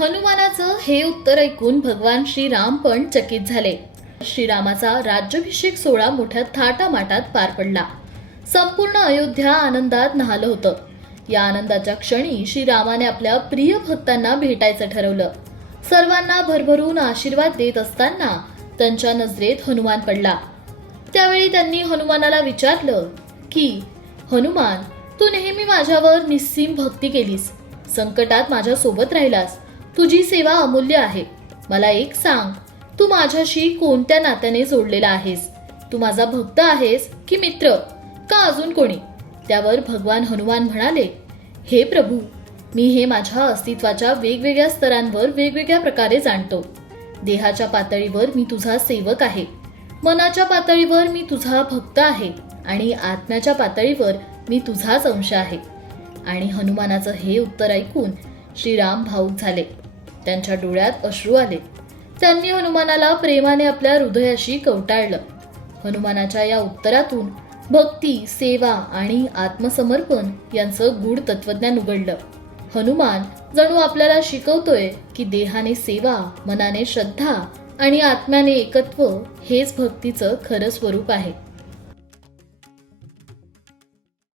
हनुमानाचं हे उत्तर ऐकून भगवान श्रीराम पण चकित झाले. श्रीरामाचा राज्याभिषेक सोहळा मोठ्या थाटामाटात पार पडला. संपूर्ण अयोध्या आनंदात न्हालं होतं. या आनंदाच्या क्षणी श्रीरामाने आपल्या प्रिय भक्तांना भेटायचं ठरवलं. सर्वांना भरभरून आशीर्वाद देत असताना त्यांच्या नजरेत हनुमान पडला. त्यावेळी त्यांनी हनुमानाला विचारलं की हनुमान तू नेहमी माझ्यावर निस्सीम भक्ती केलीस. संकटात माझ्या सोबत राहिलास. तुझी सेवा अमूल्य आहे. मला एक सांग तू माझ्याशी कोणत्या नात्याने जोडलेला आहेस? तू माझा भक्त आहेस की मित्र? का अजून कोणी? त्यावर भगवान हनुमान म्हणाले हे प्रभू मी हे माझ्या अस्तित्वाच्या वेगवेगळ्या स्तरांवर वेगवेगळ्या प्रकारे जाणतो. देहाच्या पातळीवर मी तुझा सेवक आहे. मनाच्या पातळीवर मी तुझा भक्त आहे आणि आत्म्याच्या पातळीवर मी तुझाच अंश आहे. आणि हनुमानाचं हे उत्तर ऐकून श्रीराम भाऊक झाले. त्यांच्या डोळ्यात अश्रू आले. त्यांनी हनुमानाला प्रेमाने आपल्या हृदयाशी कवटाळलं. हनुमानाच्या या उत्तरातून भक्ती सेवा आणि आत्मसमर्पण यांचं गूढ तत्वज्ञान उघडलं. हनुमान जणू आपल्याला शिकवतोय की देहाने सेवा मनाने श्रद्धा आणि आत्म्याने एकत्व हेच भक्तीचं खरं स्वरूप आहे.